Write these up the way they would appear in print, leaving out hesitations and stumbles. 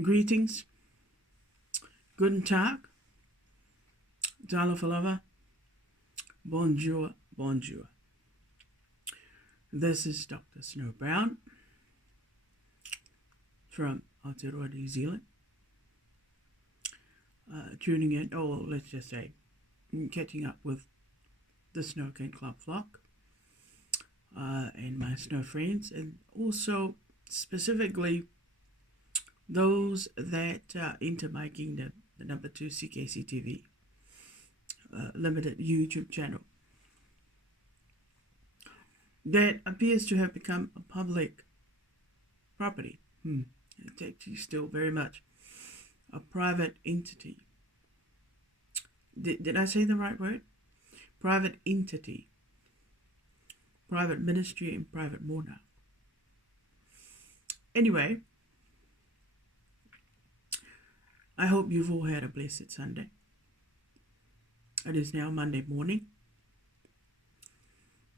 Greetings, guten Tag, Dalafalava, bonjour, bonjour. This is Dr. Snow Brown from Aotearoa, New Zealand. Tuning in, let's just say, catching up with the Snow King Club flock and my snow friends, and also specifically those that enter my kingdom, the number 2 CKC TV limited YouTube channel that appears to have become a public property. It's actually still very much a private entity. Did I say the right word? Private entity, private ministry, and private monarch. Anyway, I hope you've all had a blessed Sunday. It is now Monday morning.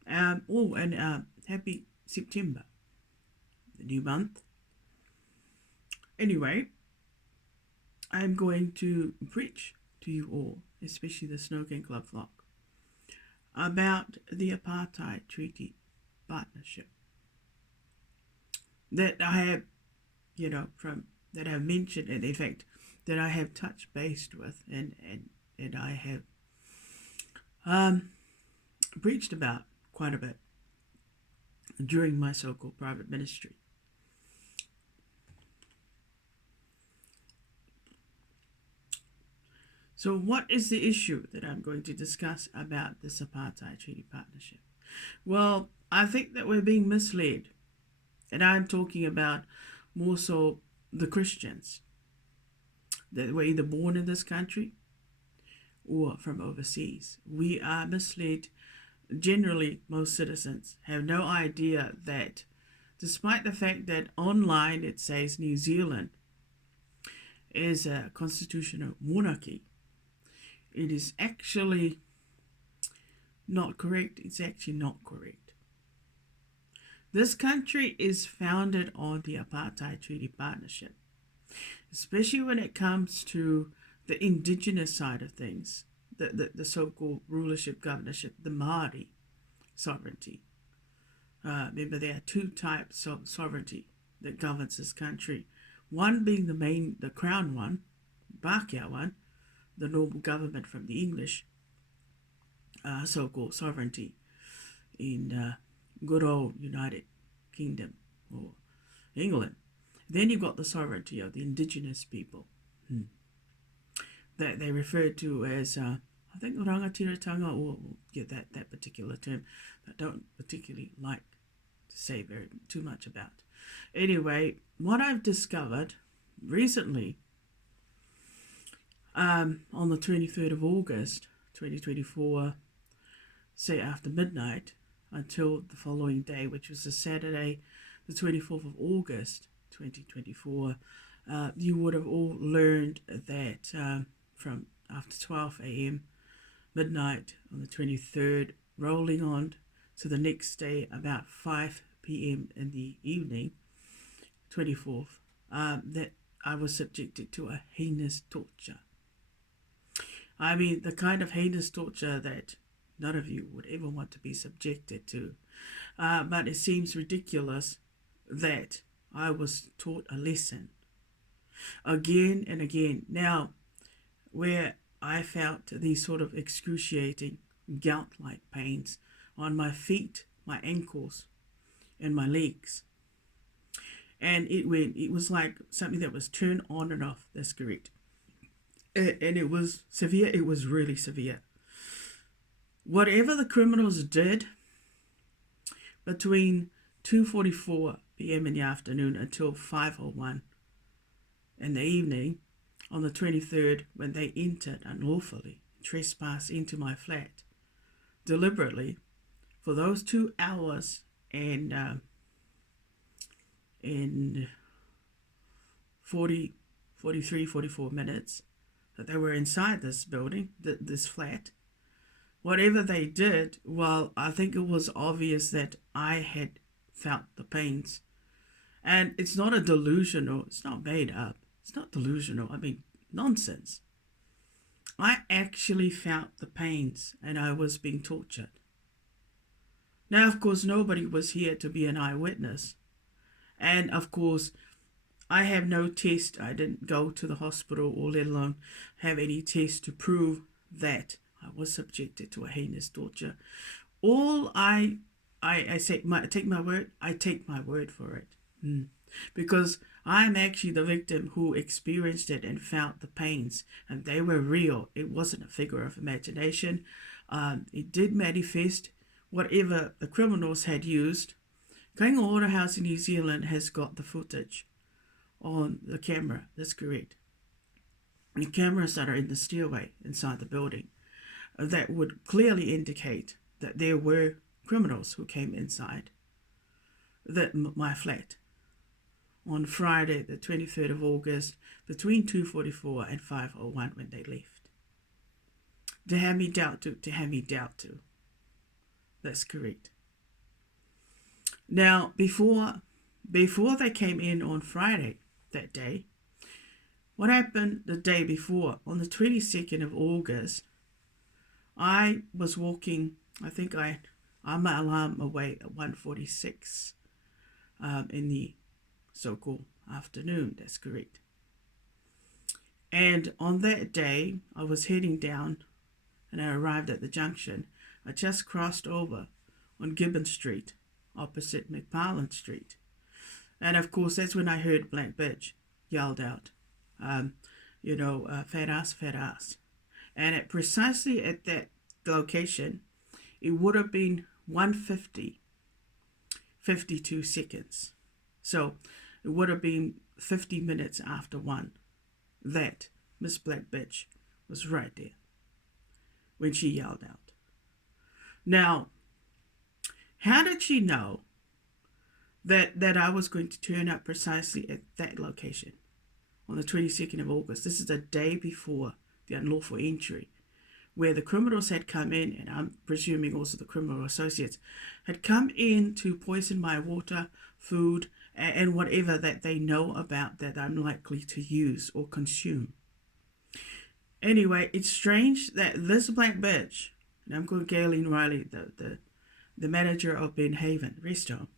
Happy September, the new month. Anyway, I'm going to preach to you all, especially the Snow King Club flock, about the Apartheid Treaty Partnership that I have, that I've mentioned, and in fact, that I have touched base with, and I have preached about quite a bit during my so-called private ministry. So what is the issue that I'm going to discuss about this Apartheid Treaty Partnership? Well, I think that we're being misled, and I'm talking about more so the Christians that were either born in this country or from overseas. We are misled. Generally, most citizens have no idea that despite the fact that online it says New Zealand is a constitutional monarchy, it is actually not correct. It's actually not correct. This country is founded on the Apartheid Treaty Partnership, especially when it comes to the indigenous side of things, the so-called rulership, governorship, the Māori sovereignty. Remember, there are two types of sovereignty that governs this country. One being the crown one, Pākehā one, the normal government from the English so-called sovereignty in good old United Kingdom or England. Then you've got the sovereignty of the indigenous people that they refer to as, I think, rangatiratanga, or that particular term I don't particularly like to say too much about. Anyway, what I've discovered recently, on the 23rd of August 2024, say after midnight until the following day, which was a Saturday, the 24th of August 2024, you would have all learned that from after 12 a.m. midnight on the 23rd, rolling on to the next day about 5 p.m. in the evening, 24th, that I was subjected to a heinous torture. I mean, the kind of heinous torture that none of you would ever want to be subjected to. But it seems ridiculous that I was taught a lesson again and again. Now, where I felt these sort of excruciating gout-like pains on my feet, my ankles, and my legs. And it was like something that was turned on and off, that's correct. And it was severe, it was really severe. Whatever the criminals did between 2:44 p.m. in the afternoon until 5:01 in the evening on the 23rd, when they entered unlawfully, trespassed into my flat deliberately for those 2 hours and 44 minutes that they were inside this building, this flat. Whatever they did, well, I think it was obvious that I had felt the pains. And it's not a delusion, or it's not made up. It's not delusional. I mean, nonsense. I actually felt the pains and I was being tortured. Now, of course, nobody was here to be an eyewitness. And of course, I have no test. I didn't go to the hospital or let alone have any test to prove that I was subjected to a heinous torture. All I take my word for it. Because I'm actually the victim who experienced it and felt the pains, and they were real. It wasn't a figure of imagination. It did manifest whatever the criminals had used. Kainga Ora House in New Zealand has got the footage on the camera. That's correct. The cameras that are in the stairway inside the building that would clearly indicate that there were criminals who came inside my flat on Friday, the 23rd of August, between 2:44 and 5:01 when they left. To have me doubt to. That's correct. Now, before they came in on Friday that day, what happened the day before, on the 22nd of August, I was walking, I think I'm my alarm away at 1:46 in the so-called afternoon. That's correct. And on that day, I was heading down and I arrived at the junction. I just crossed over on Gibbon Street, opposite McParland Street. And of course, that's when I heard Black Bitch yelled out, fat ass, fat ass. And precisely at that location, it would have been 1:50, 52 seconds. So it would have been 50 minutes after 1 that Miss Black Bitch was right there when she yelled out. Now, how did she know that I was going to turn up precisely at that location on the 22nd of August? This is the day before the unlawful entry, where the criminals had come in, and I'm presuming also the criminal associates, had come in to poison my water, food, and whatever that they know about that I'm likely to use or consume. Anyway, it's strange that this Black Bitch, and I'm called Gayleen Riley, the manager of Ben Haven Rest Home,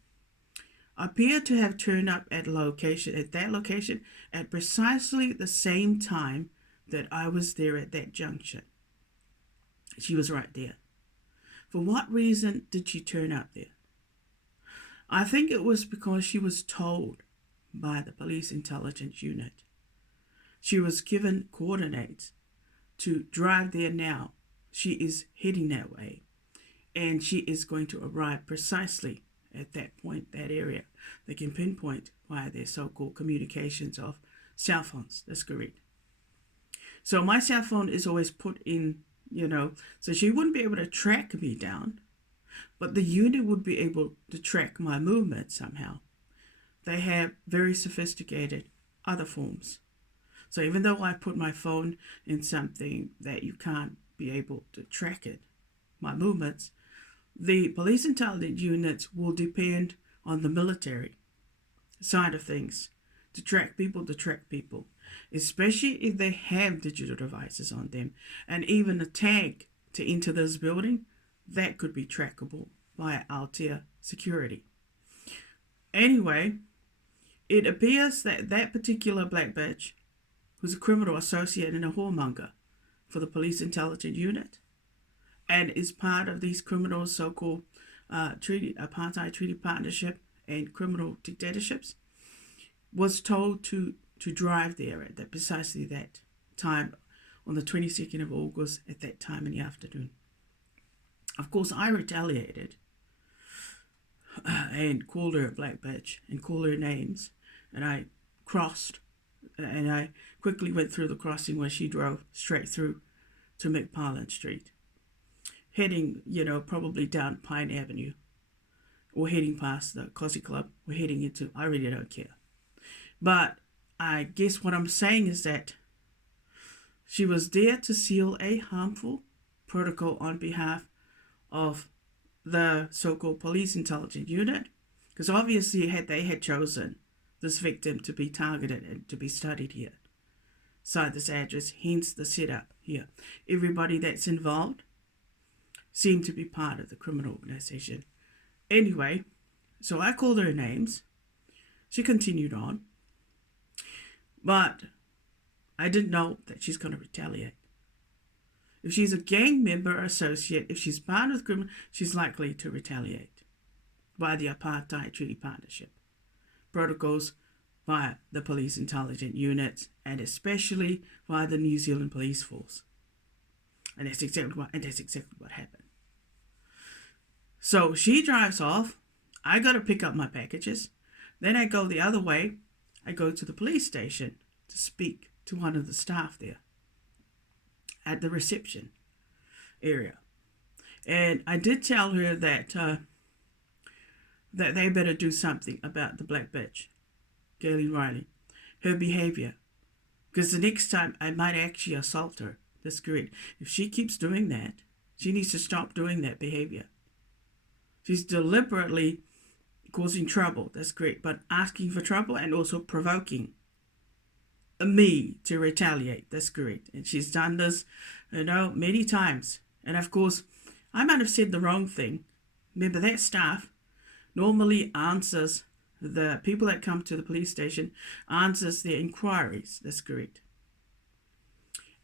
appeared to have turned up at that location at precisely the same time that I was there at that junction. She was right there. For what reason did she turn up there? I think it was because she was told by the police intelligence unit. She was given coordinates to drive there now. She is heading that way, and she is going to arrive precisely at that point, that area. They can pinpoint via their so-called communications of cell phones. That's correct. So my cell phone is always put in, so she wouldn't be able to track me down, but the unit would be able to track my movement somehow. They have very sophisticated other forms. So even though I put my phone in something that you can't be able to track it, my movements, the police intelligence units will depend on the military side of things to track people, especially if they have digital devices on them, and even a tag to enter this building that could be trackable via Altea security. Anyway, it appears that that particular Black Bitch was a criminal associate and a whoremonger for the police intelligence unit, and is part of these criminal so-called Apartheid treaty partnership and criminal dictatorships, was told to drive there at precisely that time on the 22nd of August at that time in the afternoon. Of course, I retaliated and called her a Black Bitch and called her names, and I crossed, and I quickly went through the crossing where she drove straight through to McParland Street, heading, probably down Pine Avenue, or heading past the Cozy Club, or heading into, I really don't care. But I guess what I'm saying is that she was there to seal a harmful protocol on behalf of the so-called police intelligence unit, because obviously they had chosen this victim to be targeted and to be studied here. So this address, hence the setup here. Everybody that's involved seemed to be part of the criminal organization. Anyway, so I called her names. She continued on. But I didn't know that she's going to retaliate. If she's a gang member or associate, if she's part of the criminal, she's likely to retaliate by the Apartheid Treaty Partnership protocols, via the police intelligence units, and especially via the New Zealand Police Force. And that's exactly what happened. So she drives off. I got to pick up my packages. Then I go the other way. I go to the police station to speak to one of the staff there at the reception area. And I did tell her that that they better do something about the black bitch, Gayleen Riley, her behavior. Because the next time I might actually assault her. That's correct. If she keeps doing that, she needs to stop doing that behavior. She's deliberately causing trouble. That's correct. But asking for trouble and also provoking me to retaliate. That's correct. And she's done this, many times. And of course, I might have said the wrong thing. Remember, that staff normally answers the people that come to the police station, answers their inquiries. That's correct.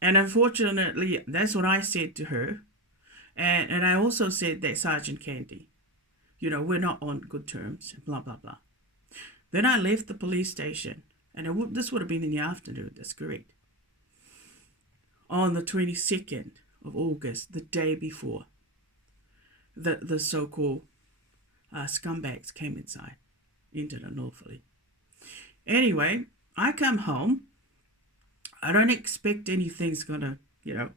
And unfortunately, that's what I said to her. And I also said that Sergeant Candy, we're not on good terms, blah, blah, blah. Then I left the police station, and this would have been in the afternoon. That's correct. On the 22nd of August, the day before, the so-called scumbags came inside, entered unlawfully. Anyway, I come home. I don't expect anything's gonna, that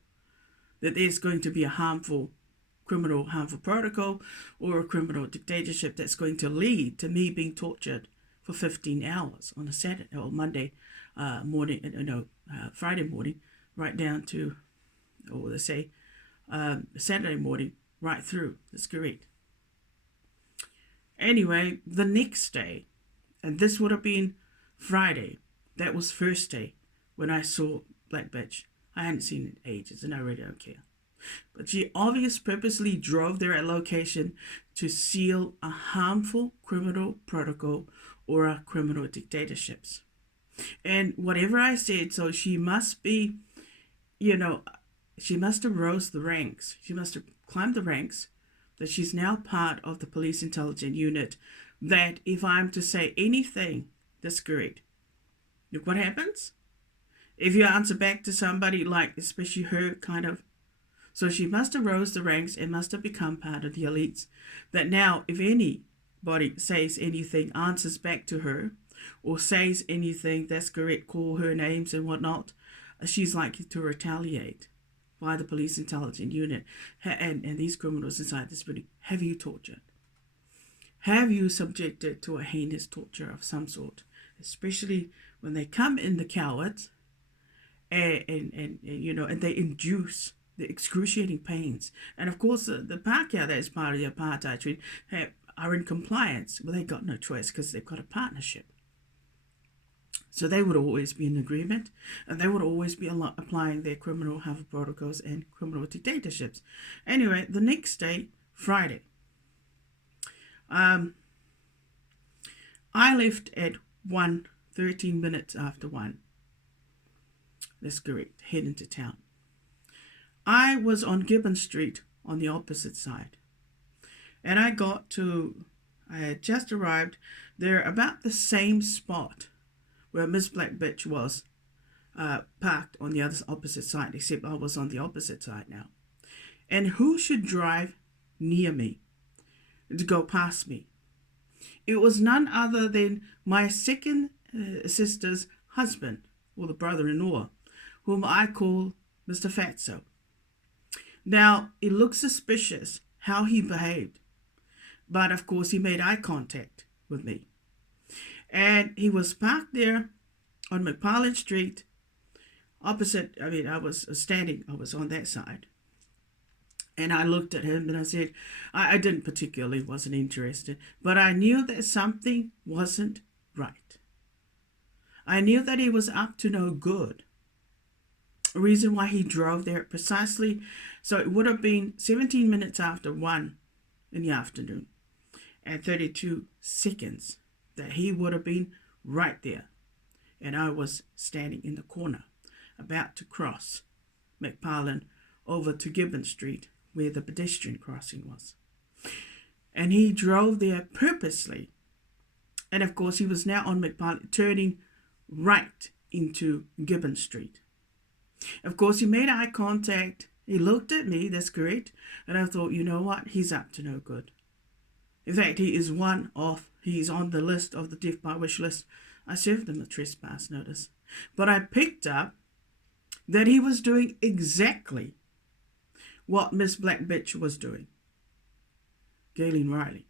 there's going to be a harmful protocol or a criminal dictatorship that's going to lead to me being tortured for 15 hours on a Saturday or Monday morning, Friday morning, right down to, or let's say, Saturday morning, right through. That's correct. Anyway, the next day, and this would have been Friday, that was first day when I saw Black Bitch. I hadn't seen it in ages, and I really don't care. But she obviously purposely drove there at location to seal a harmful criminal protocol or a criminal dictatorships. And whatever I said, so she must be, she must have rose the ranks. She must have climbed the ranks, that she's now part of the police intelligence unit, that if I'm to say anything that's correct, look what happens. If you answer back to somebody like, especially her kind of, so she must have rose the ranks and must have become part of the elites, that now if anybody says anything, answers back to her, or says anything that's correct, call her names and whatnot, she's likely to retaliate by the police intelligence unit. And these criminals inside this building, have you tortured? Have you subjected to a heinous torture of some sort? Especially when they come in the cowards and they induce the excruciating pains. And of course, the Pākehā that is part of the Apartheid Treaty are in compliance. Well, they got no choice because they've got a partnership. So they would always be in agreement, and they would always be applying their criminal harmful protocols and criminal dictatorships. Anyway, the next day, Friday, I left at 13 minutes after 1. That's correct, heading to town. I was on Gibbon Street on the opposite side. And I had just arrived there about the same spot where Miss Black Bitch was parked on the opposite side, except I was on the opposite side now. And who should drive near me to go past me? It was none other than my second sister's husband, or the brother-in-law, whom I call Mr. Fatso. Now, it looks suspicious how he behaved, but of course he made eye contact with me. And he was parked there on McParland Street, opposite, I was on that side. And I looked at him and I said, I wasn't interested, but I knew that something wasn't right. I knew that he was up to no good. The reason why he drove there precisely, so it would have been 17 minutes after 1 in the afternoon and 32 seconds that he would have been right there. And I was standing in the corner, about to cross McParlin over to Gibbon Street, where the pedestrian crossing was. And he drove there purposely. And of course, he was now on McParlin, turning right into Gibbon Street. Of course, he made eye contact. He looked at me, that's correct. And I thought, you know what? He's up to no good. In fact, he's on the list of the death by wish list. I served him a trespass notice. But I picked up that he was doing exactly what Miss Black Bitch was doing. Galen Riley.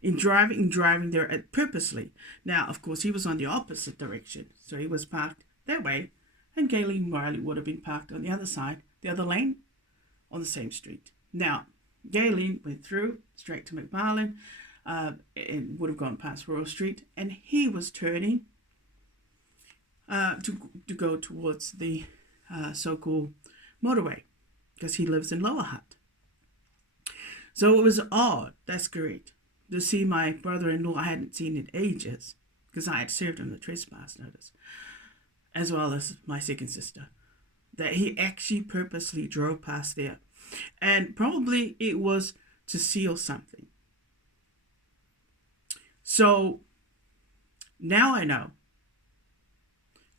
In driving there purposely. Now, of course, he was on the opposite direction. So he was parked that way. And Galen Riley would have been parked on the other side, the other lane, on the same street. Now, Galen went through straight to McParlin and would have gone past Royal Street. And he was turning to go towards the so-called motorway because he lives in Lower Hutt. So it was odd, that's correct, to see my brother-in-law I hadn't seen in ages because I had served him the trespass notice, as well as my second sister, that he actually purposely drove past there. And probably it was to seal something. So now I know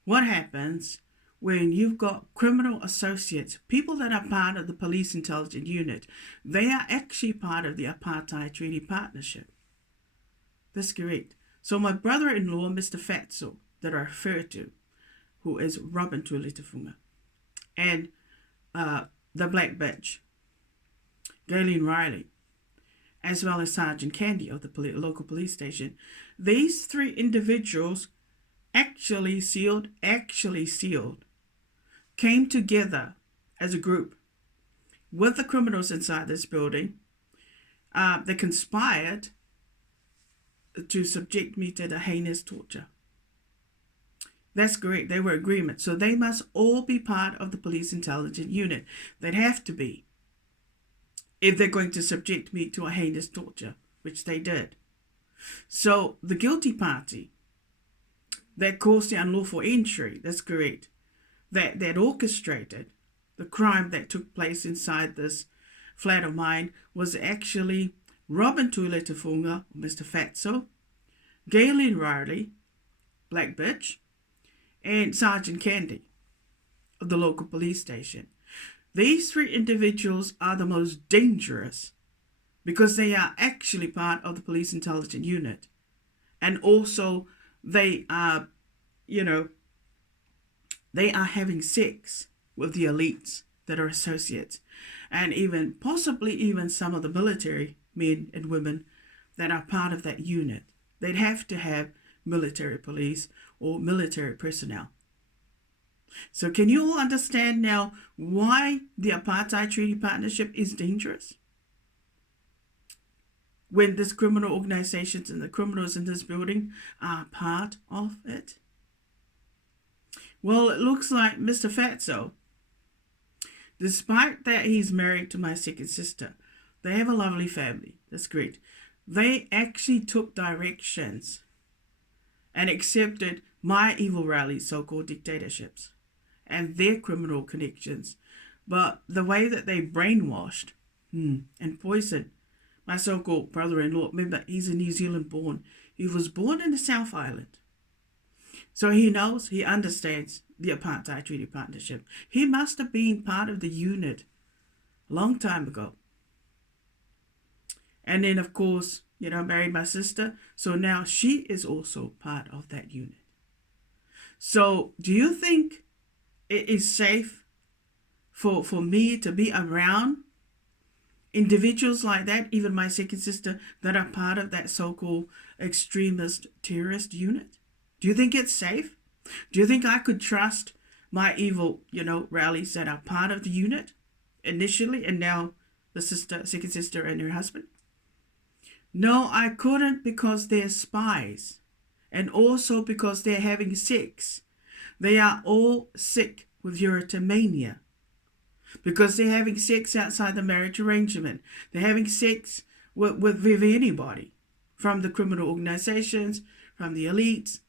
what happens when you've got criminal associates, people that are part of the police intelligence unit. They are actually part of the Apartheid Treaty Partnership. That's correct. So my brother-in-law, Mr. Fatso, that I refer to, who is Robin Tuilitifunga, and the Black Bitch, Galen Riley, as well as Sergeant Candy of the local police station. These three individuals actually sealed, came together as a group with the criminals inside this building. They conspired to subject me to the heinous torture. That's correct. They were agreement. So they must all be part of the police intelligence unit. They'd have to be if they're going to subject me to a heinous torture, which they did. So the guilty party that caused the unlawful entry, that's correct, that orchestrated the crime that took place inside this flat of mine was actually Robin Tuilitifunga, Mr. Fatso, Galen Riley, Black Bitch, and Sergeant Candy of the local police station. These three individuals are the most dangerous because they are actually part of the police intelligence unit. And also they are, they are having sex with the elites that are associates, and even possibly even some of the military men and women that are part of that unit. They'd have to have military police or military personnel. So can you all understand now why the Apartheid Treaty Partnership is dangerous? When this criminal organizations and the criminals in this building are part of it? Well, it looks like Mr. Fatso, despite that he's married to my second sister, they have a lovely family. That's great. They actually took directions and accepted my evil rally's so-called dictatorships and their criminal connections. But the way that they brainwashed and poisoned my so-called brother-in-law, remember, he's a New Zealand born. He was born in the South Island. So he knows, he understands the Apartheid Treaty Partnership. He must have been part of the unit a long time ago. And then, of course, married my sister. So now she is also part of that unit. So do you think it is safe for me to be around individuals like that, even my second sister, that are part of that so-called extremist terrorist unit? Do you think it's safe? Do you think I could trust my evil, rallies that are part of the unit initially, and now the second sister and her husband? No, I couldn't, because they're spies. and also because they're having sex. They are all sick with erotomania because they're having sex outside the marriage arrangement. They're having sex with anybody, from the criminal organizations, from the elites,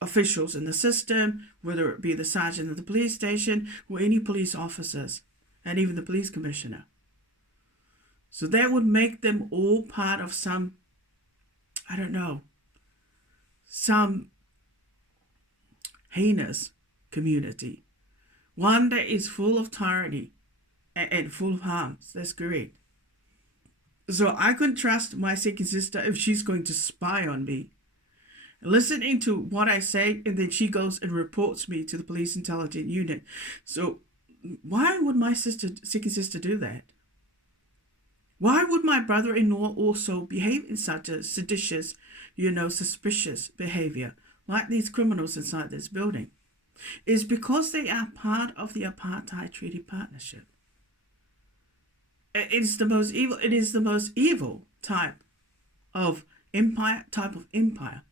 officials in the system, whether it be the sergeant at the police station or any police officers, and even the police commissioner. So that would make them all part of some, I don't know, some heinous community. One that is full of tyranny and full of harms. That's correct. So I couldn't trust my second sister if she's going to spy on me, listening to what I say, and then she goes and reports me to the police intelligence unit. So why would my second sister do that? Why would my brother-in-law also behave in such a seditious, suspicious behavior like these criminals inside this building? It's because they are part of the Apartheid Treaty Partnership. It is the most evil type of empire.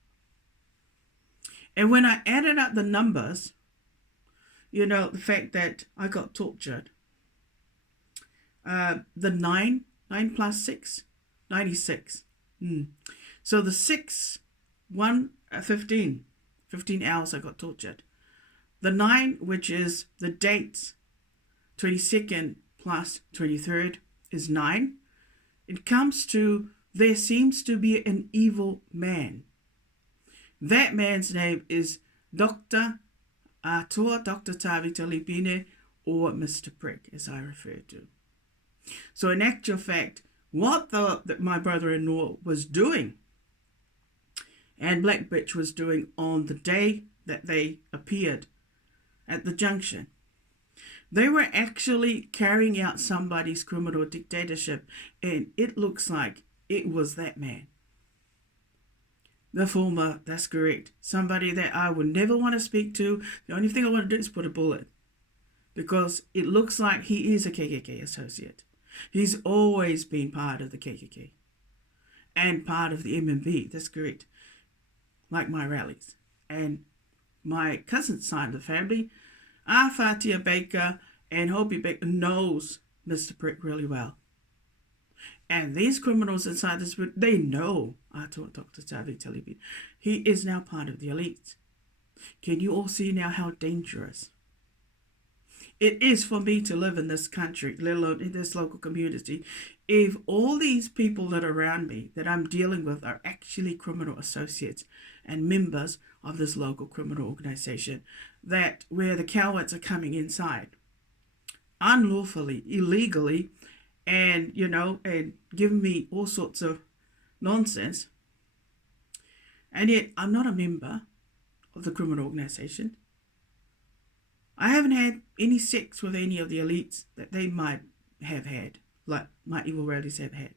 And when I added up the numbers, the fact that I got tortured, the 9 plus 6, 96. So the 6, 15 hours I got tortured. The 9, which is the dates, 22nd plus 23rd, is 9. It comes to, there seems to be an evil man. That man's name is Dr. Dr. Tavi Talipine, or Mr. Prick, as I refer to. So in actual fact, what my brother-in-law was doing and Black Bitch was doing on the day that they appeared at the junction, they were actually carrying out somebody's criminal dictatorship, and it looks like it was that man. The former, that's correct. Somebody that I would never want to speak to. The only thing I want to do is put a bullet, because it looks like he is a KKK associate. He's always been part of the KKK and part of the MMB. That's correct. Like my rallies. And my cousin's side of the family, Fatia Baker and Hopi Baker, knows Mr. Prick really well. And these criminals inside this, they know Dr. Tavi Talibin. He is now part of the elite. Can you all see now how dangerous it is for me to live in this country, let alone in this local community, if all these people that are around me, that I'm dealing with, are actually criminal associates and members of this local criminal organization, that where the cowards are coming inside unlawfully, illegally, and and giving me all sorts of nonsense, and yet I'm not a member of the criminal organization. I haven't had any sex with any of the elites that they might have had, like my evil relatives have had.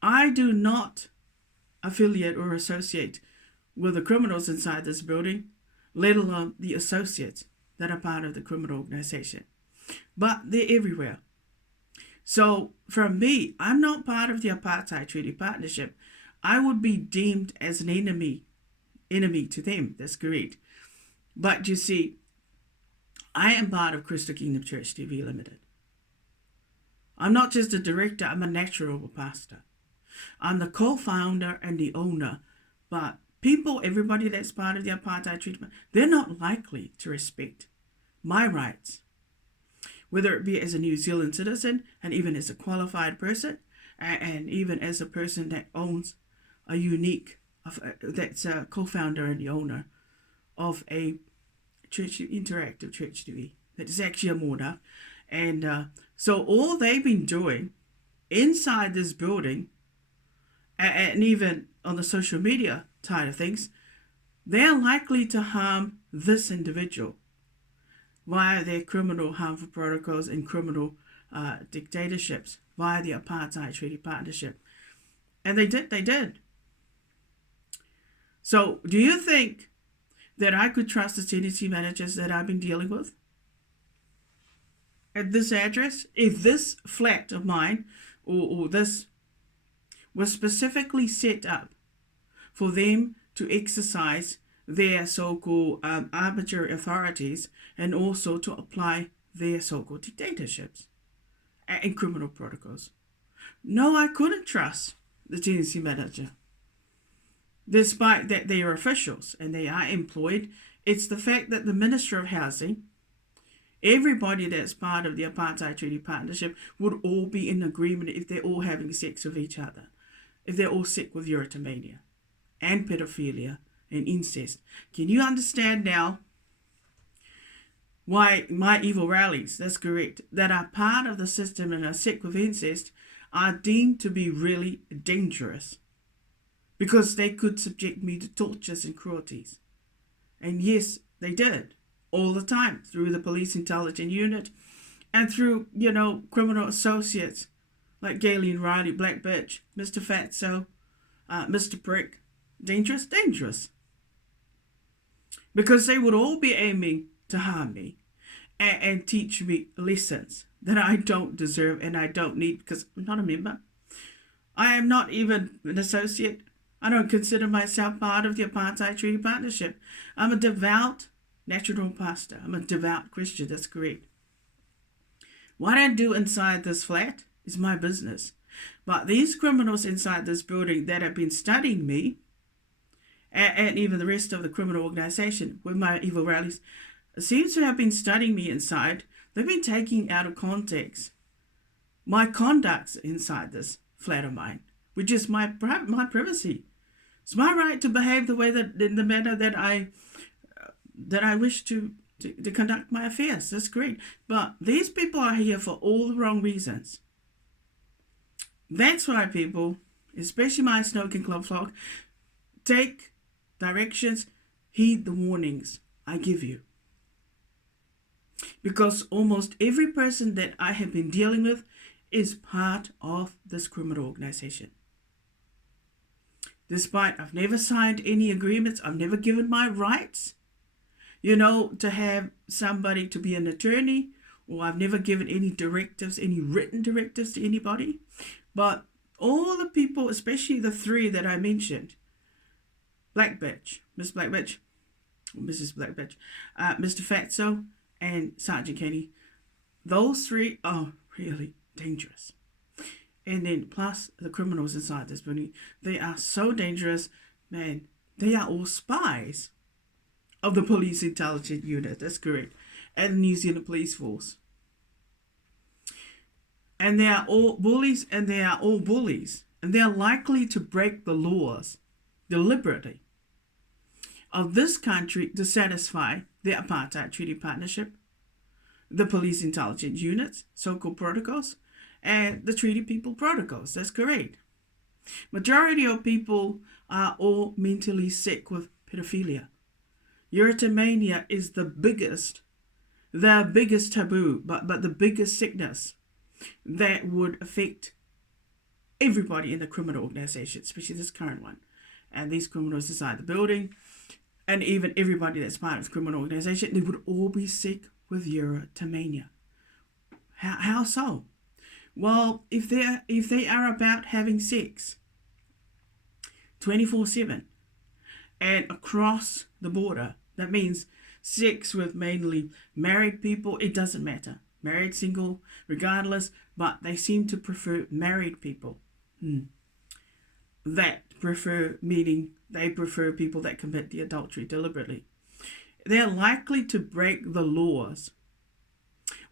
I do not affiliate or associate with the criminals inside this building, let alone the associates that are part of the criminal organization. But they're everywhere. So from me, I'm not part of the Apartheid Treaty Partnership. I would be deemed as an enemy to them. That's correct. But you see, I am part of Crystal Kingdom Church TV Limited. I'm not just a director, I'm a natural pastor. I'm the co-founder and the owner. But people, everybody that's part of the Apartheid treatment, they're not likely to respect my rights, whether it be as a New Zealand citizen, and even as a qualified person, and even as a person that owns a unique, that's a co-founder and the owner of a interactive church TV that is actually a Morda. And so all they've been doing inside this building, and even on the social media side of things, they're likely to harm this individual via their criminal harmful protocols and criminal dictatorships via the Apartheid Treaty Partnership. And they did. So do you think that I could trust the CDC managers that I've been dealing with at this address? If this flat of mine or this was specifically set up for them to exercise their so-called arbitrary authorities and also to apply their so-called dictatorships and criminal protocols. No, I couldn't trust the tenancy manager. Despite that they are officials and they are employed, it's the fact that the Minister of Housing, everybody that's part of the Apartheid Treaty Partnership would all be in agreement if they're all having sex with each other, if they're all sick with erotomania and pedophilia and incest. Can you understand now why my evil rallies, that's correct, that are part of the system and are sick with incest are deemed to be really dangerous? Because they could subject me to tortures and cruelties. And yes, they did, all the time, through the police intelligence unit and through, criminal associates like Galen Riley, Black Bitch, Mr. Fatso, Mr. Prick. Dangerous, dangerous. Because they would all be aiming to harm me and teach me lessons that I don't deserve and I don't need because I'm not a member. I am not even an associate. I don't consider myself part of the Apartheid Treaty Partnership. I'm a devout natural pastor. I'm a devout Christian, that's correct. What I do inside this flat is my business. But these criminals inside this building that have been studying me, and even the rest of the criminal organization with my evil rallies, seems to have been studying me inside. They've been taking out of context my conduct inside this flat of mine, which is my privacy. It's my right to behave the way that in the manner that I wish to conduct my affairs. That's great. But these people are here for all the wrong reasons. That's why people, especially my Snoking Club flock, take directions, heed the warnings I give you. Because almost every person that I have been dealing with is part of this criminal organization. Despite I've never signed any agreements, I've never given my rights, to have somebody to be an attorney, or I've never given any directives, any written directives to anybody. But all the people, especially the three that I mentioned, Black Bitch, Miss Black Bitch, or Mrs. Black Bitch, Mr. Fatso, and Sergeant Kenny, those three are really dangerous. And then plus the criminals inside this building, they are so dangerous, man. They are all spies of the police intelligence unit, that's correct, and the New Zealand Police Force. And they are all bullies, and they are all bullies, and they are likely to break the laws deliberately of this country to satisfy the Apartheid Treaty Partnership, the police intelligence units, so-called protocols, and the treaty people protocols. That's correct. Majority of people are all mentally sick with pedophilia. Erotomania is the biggest taboo, but the biggest sickness that would affect everybody in the criminal organization, especially this current one. And these criminals inside the building, and even everybody that's part of the criminal organization, they would all be sick with erotomania. How so? Well, if they are about having sex 24/7 and across the border, that means sex with mainly married people, it doesn't matter. Married, single, regardless, but they seem to prefer married people. Meaning they prefer people that commit the adultery deliberately. They're likely to break the laws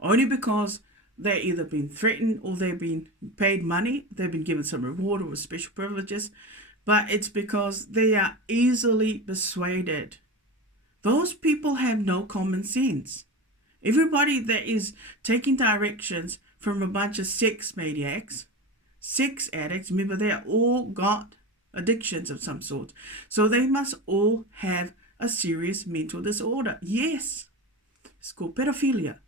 only because they've either been threatened or they've been paid money, they've been given some reward or special privileges, but it's because they are easily persuaded. Those people have no common sense. Everybody that is taking directions from a bunch of sex maniacs, sex addicts, remember they all got addictions of some sort. So they must all have a serious mental disorder. Yes, it's called pedophilia.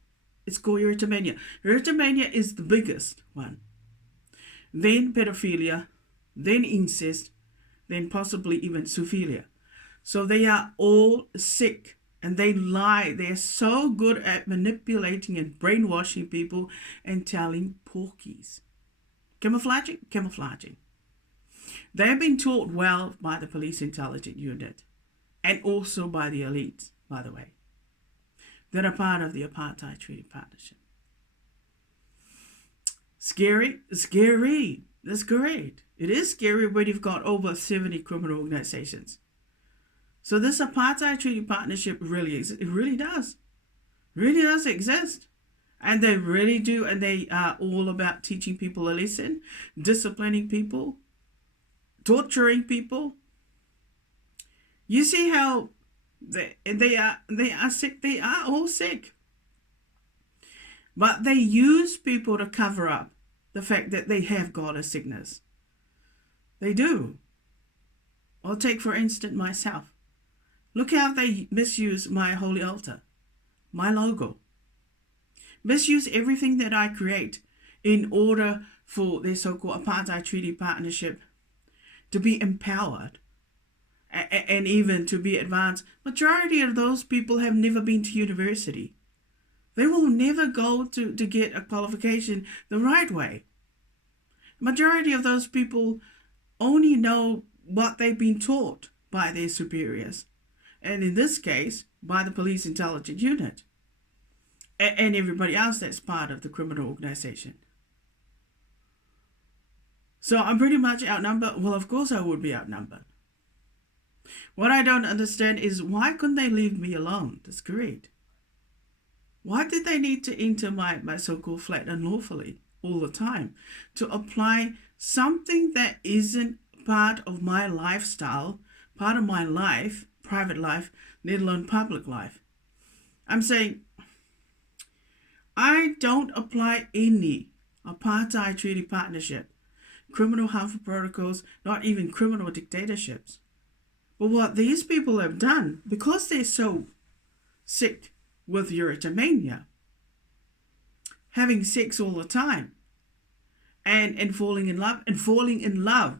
It's called erotomania. Erotomania is the biggest one. Then pedophilia, then incest, then possibly even zoophilia. So they are all sick and they lie. They are so good at manipulating and brainwashing people and telling porkies. Camouflaging. They've been taught well by the police intelligence unit and also by the elites, by the way, that are part of the Apartheid Treaty Partnership. Scary? Scary. That's great. It is scary when you've got over 70 criminal organizations. So this Apartheid Treaty Partnership really exists. It really does. Really does exist. And they really do. And they are all about teaching people a lesson, disciplining people, torturing people. You see how they are sick. They are all sick. But they use people to cover up the fact that they have got a sickness. They do. I'll take, for instance, myself. Look how they misuse my holy altar, my logo. Misuse everything that I create in order for their so-called Apartheid Treaty Partnership to be empowered and even to be advanced. Majority of those people have never been to university. They will never go to get a qualification the right way. Majority of those people only know what they've been taught by their superiors. And in this case, by the police intelligence unit. And everybody else that's part of the criminal organization. So I'm pretty much outnumbered. Well, of course I would be outnumbered. What I don't understand is why couldn't they leave me alone? That's great. Why did they need to enter my so-called flat unlawfully all the time to apply something that isn't part of my lifestyle, part of my life, private life, let alone public life? I'm saying I don't apply any Apartheid Treaty Partnership, criminal harmful protocols, not even criminal dictatorships. But what these people have done, because they're so sick with erotomania, having sex all the time, and falling in love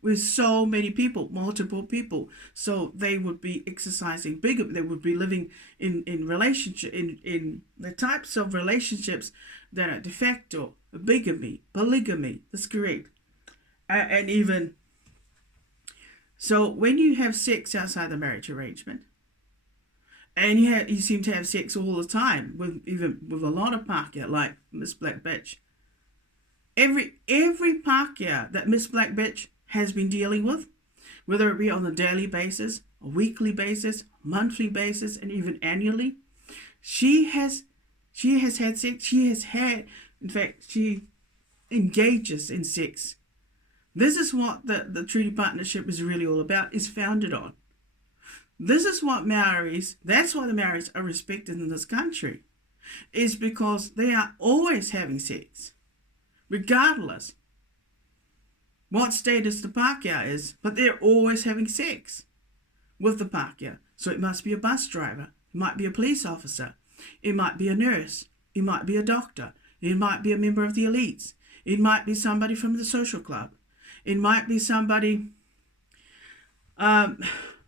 with so many people, multiple people. So they would be exercising bigamy. They would be living in relationship, in the types of relationships that are de facto, bigamy, polygamy. That's correct. And even so, when you have sex outside the marriage arrangement, and you seem to have sex all the time with a lot of Pākehā, like Miss Black Bitch. Every Pākehā that Miss Black Bitch has been dealing with, whether it be on a daily basis, a weekly basis, monthly basis, and even annually, she has had sex. She engages in sex. This is what the treaty partnership is really all about, is founded on. This is what that's why the Maoris are respected in this country, is because they are always having sex, regardless what status the Pākehā is, but they're always having sex with the Pākehā. So it must be a bus driver, it might be a police officer, it might be a nurse, it might be a doctor, it might be a member of the elites, it might be somebody from the social club, it might be somebody,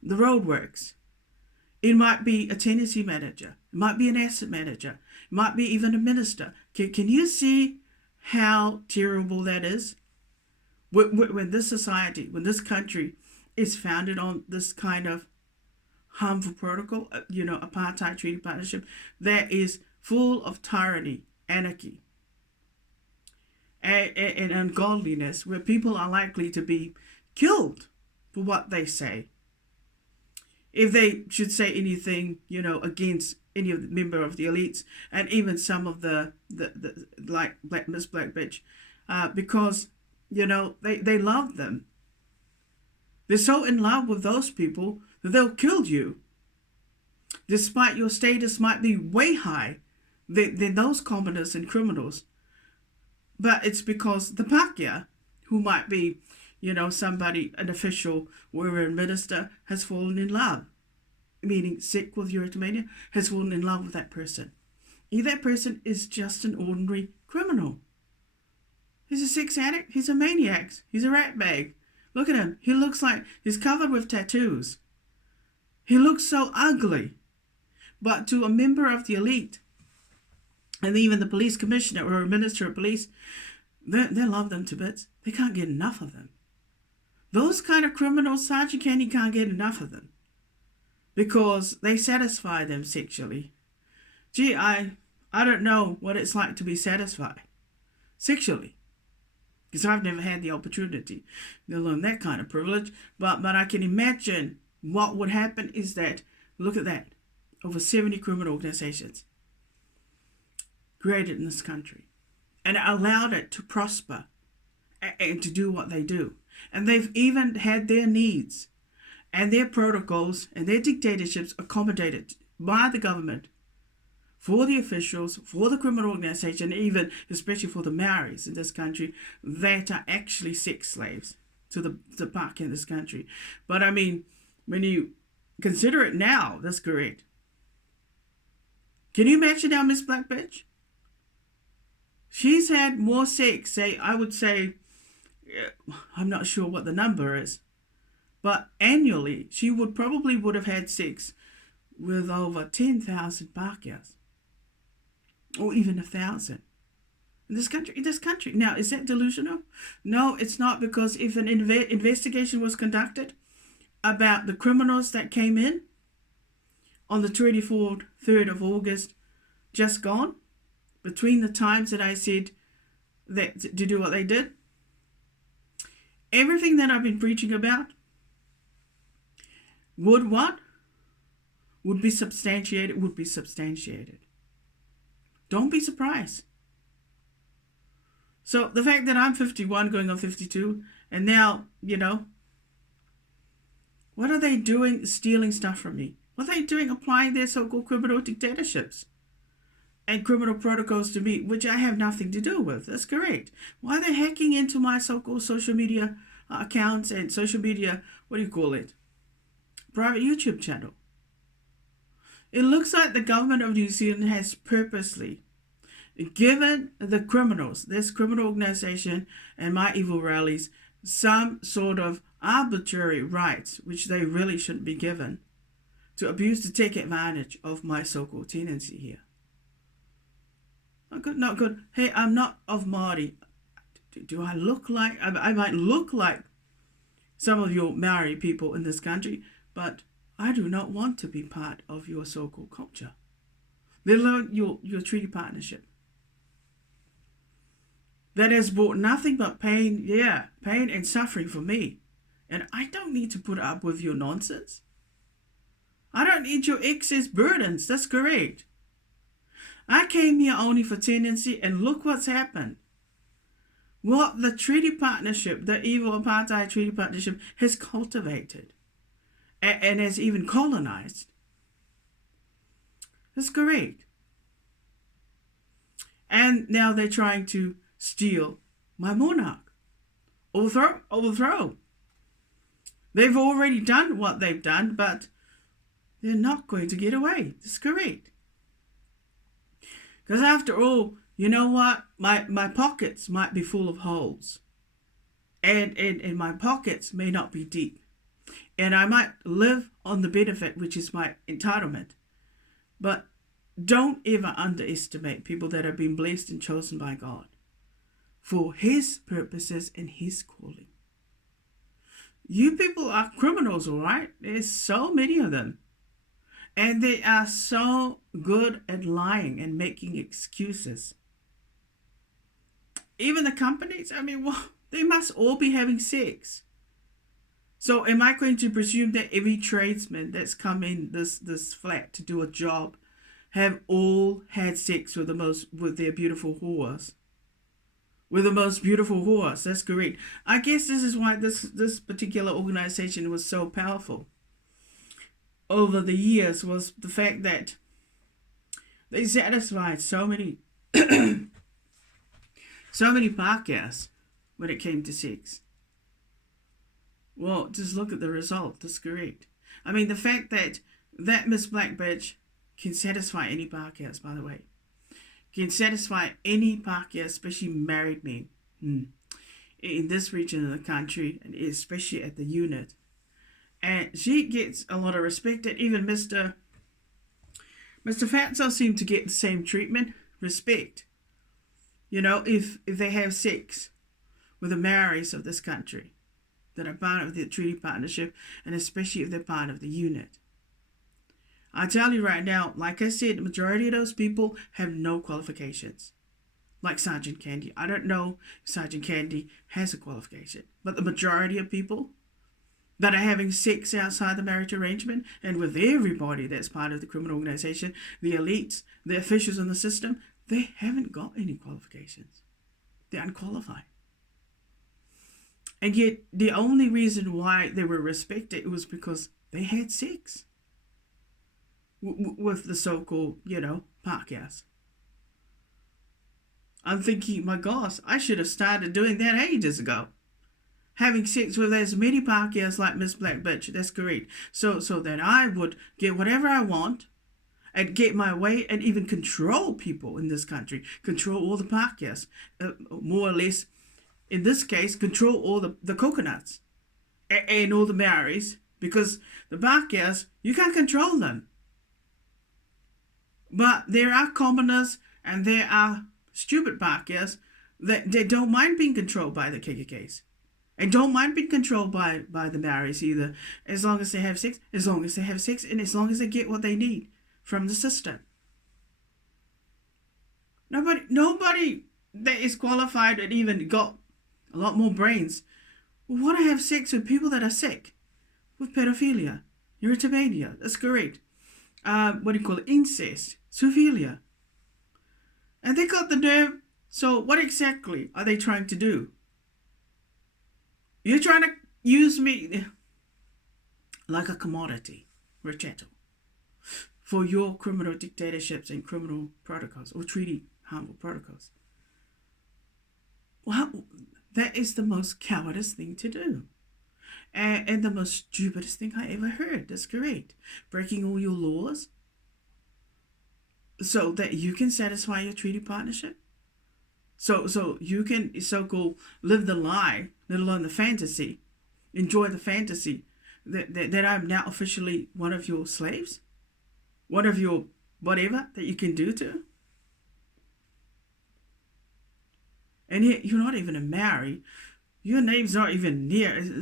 the roadworks, it might be a tenancy manager, it might be an asset manager, it might be even a minister. Can you see how terrible that is? When this society, when this country is founded on this kind of harmful protocol, Apartheid Treaty Partnership, that is full of tyranny, anarchy, and ungodliness, where people are likely to be killed for what they say. If they should say anything, against any of the member of the elites, and even some of the like Miss Black Bitch, because they love them. They're so in love with those people that they'll kill you, despite your status might be way high than those commoners and criminals. But it's because the Pākehā, who might be, somebody, an official or a minister, has fallen in love, meaning sick with erotomania, has fallen in love with that person. If that person is just an ordinary criminal. He's a sex addict. He's a maniac. He's a rat bag. Look at him. He looks like he's covered with tattoos. He looks so ugly. But to a member of the elite, and even the police commissioner or a minister of police, they love them to bits. They can't get enough of them. Those kind of criminals, Sergeant Kenny can't get enough of them because they satisfy them sexually. Gee, I don't know what it's like to be satisfied sexually because I've never had the opportunity to learn that kind of privilege. But I can imagine what would happen is that, look at that, over 70 criminal organizations created in this country and allowed it to prosper and to do what they do. And they've even had their needs and their protocols and their dictatorships accommodated by the government for the officials, for the criminal organization, even especially for the Maoris in this country that are actually sex slaves to the park in this country. But I mean, when you consider it now, that's correct. Can you imagine now, Miss Black Bitch? She's had more sex, I would say, I'm not sure what the number is, but annually she would have had sex with over 10,000 Pākehās, or even 1,000 in this country. Now, is that delusional? No, it's not, because if an investigation was conducted about the criminals that came in on the 3rd of August, just gone, between the times that I said that to do what they did, everything that I've been preaching about would be substantiated. Don't be surprised. So the fact that I'm 51 going on 52, and now, what are they doing stealing stuff from me? What are they doing applying their so-called criminal dictatorships and criminal protocols to me, which I have nothing to do with? That's correct. Why are they hacking into my so-called social media accounts and social media, private YouTube channel? It looks like the government of New Zealand has purposely given the criminals, this criminal organization and my evil rallies, some sort of arbitrary rights, which they really shouldn't be given, to take advantage of my so-called tendency here. Not good. Hey, I'm not of Māori. Do I look like, I might look like some of your Maori people in this country, but I do not want to be part of your so-called culture, let alone your treaty partnership. That has brought nothing but pain and suffering for me. And I don't need to put up with your nonsense. I don't need your excess burdens, that's correct. I came here only for tendency, and look what's happened. What the treaty partnership, the evil apartheid treaty partnership, has cultivated and has even colonized. That's correct. And now they're trying to steal my monarch. Overthrow. They've already done what they've done, but they're not going to get away. That's correct. Because after all, you know what? My pockets might be full of holes. And my pockets may not be deep. And I might live on the benefit, which is my entitlement. But don't ever underestimate people that have been blessed and chosen by God for His purposes and His calling. You people are criminals, all right? There's so many of them. And they are so good at lying and making excuses. Even the companies, they must all be having sex. So am I going to presume that every tradesman that's come in this flat to do a job have all had sex with their beautiful whores? With the most beautiful whores, that's correct. I guess this is why this particular organization was so powerful over the years, was the fact that they satisfied so many Pākehās when it came to sex. Well, just look at the result. That's correct. The fact that Miss Black Bitch can satisfy any Pākehās, by the way, can satisfy any Pākehā, especially married men in this region of the country, and especially at the unit. And she gets a lot of respect, and even Mr. Fatso seemed to get the same treatment, respect. If they have sex with the Maoris of this country, that are part of the treaty partnership, and especially if they're part of the unit. I tell you right now, like I said, the majority of those people have no qualifications. Like Sergeant Candy. I don't know if Sergeant Candy has a qualification, but the majority of people that are having sex outside the marriage arrangement and with everybody that's part of the criminal organization, the elites, the officials in the system, they haven't got any qualifications. They're unqualified. And yet, the only reason why they were respected was because they had sex with the so-called, Pākehās. I'm thinking, my gosh, I should have started doing that ages ago. Having sex with as many Pākehās like Miss Black Bitch, that's great. So that I would get whatever I want and get my way and even control people in this country. Control all the Pākehās. More or less, in this case, control all the coconuts and all the Maoris. Because the Pākehās, you can't control them. But there are commoners and there are stupid Pākehās that they don't mind being controlled by the KKKs. And don't mind being controlled by the Maoris either. As long as they have sex, and as long as they get what they need from the system. Nobody that is qualified and even got a lot more brains will want to have sex with people that are sick. With pedophilia, erotomania, that's correct. Incest, zoophilia. And they got the nerve. So what exactly are they trying to do? You're trying to use me like a commodity, Ricetto, for your criminal dictatorships and criminal protocols or treaty harmful protocols. Well, that is the most cowardice thing to do. And the most stupidest thing I ever heard. That's correct. Breaking all your laws so that you can satisfy your treaty partnership. So you can so-called live the lie, let alone the fantasy, enjoy the fantasy that I'm now officially one of your slaves, one of your whatever that you can do to. And yet you're not even a Maori. Your name's not even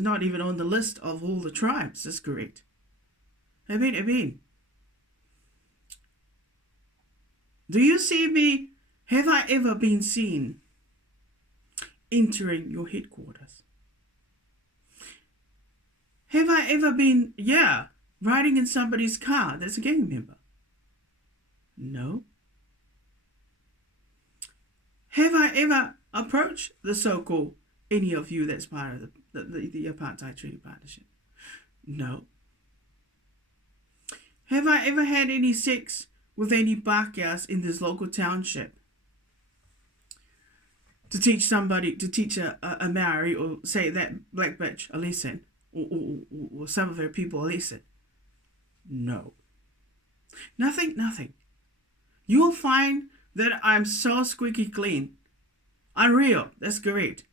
not even on the list of all the tribes. That's correct. I mean. Do you see me? Have I ever been seen entering your headquarters? Have I ever been, riding in somebody's car that's a gang member? No. Have I ever approached the so-called any of you that's part of the Apartheid Treaty Partnership? No. Have I ever had any sex with any Pākehās in this local township? To teach a Maori or say that black bitch a lesson or some of her people a lesson? No. Nothing. You'll find that I'm so squeaky clean. Unreal. That's great.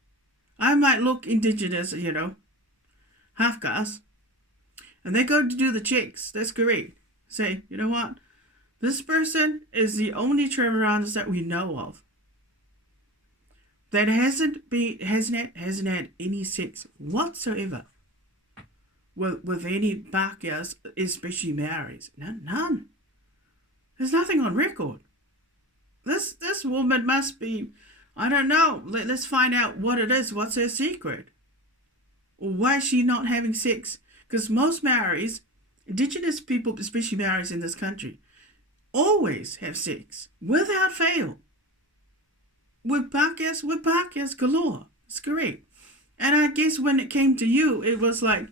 I might look indigenous, half caste. And they go to do the checks. That's great. Say, you know what? This person is the only Trevorans that we know of that hasn't had any sex whatsoever with any Pākehās, especially Maoris. None. There's nothing on record. This woman must be, I don't know. Let's find out what it is. What's her secret? Or why is she not having sex? Because most Maoris, indigenous people, especially Maoris in this country, always have sex without fail. With Pākehās galore. It's correct. And I guess when it came to you, it was like,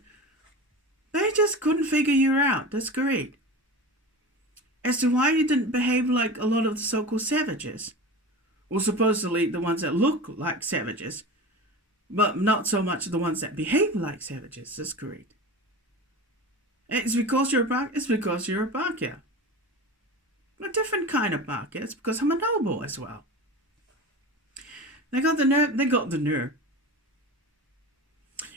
they just couldn't figure you out. That's correct. As to why you didn't behave like a lot of the so-called savages. Or supposedly the ones that look like savages. But not so much the ones that behave like savages. That's correct. It's because you're a Pākehā. A different kind of Pākehā. It's because I'm a noble as well. They got the nerve.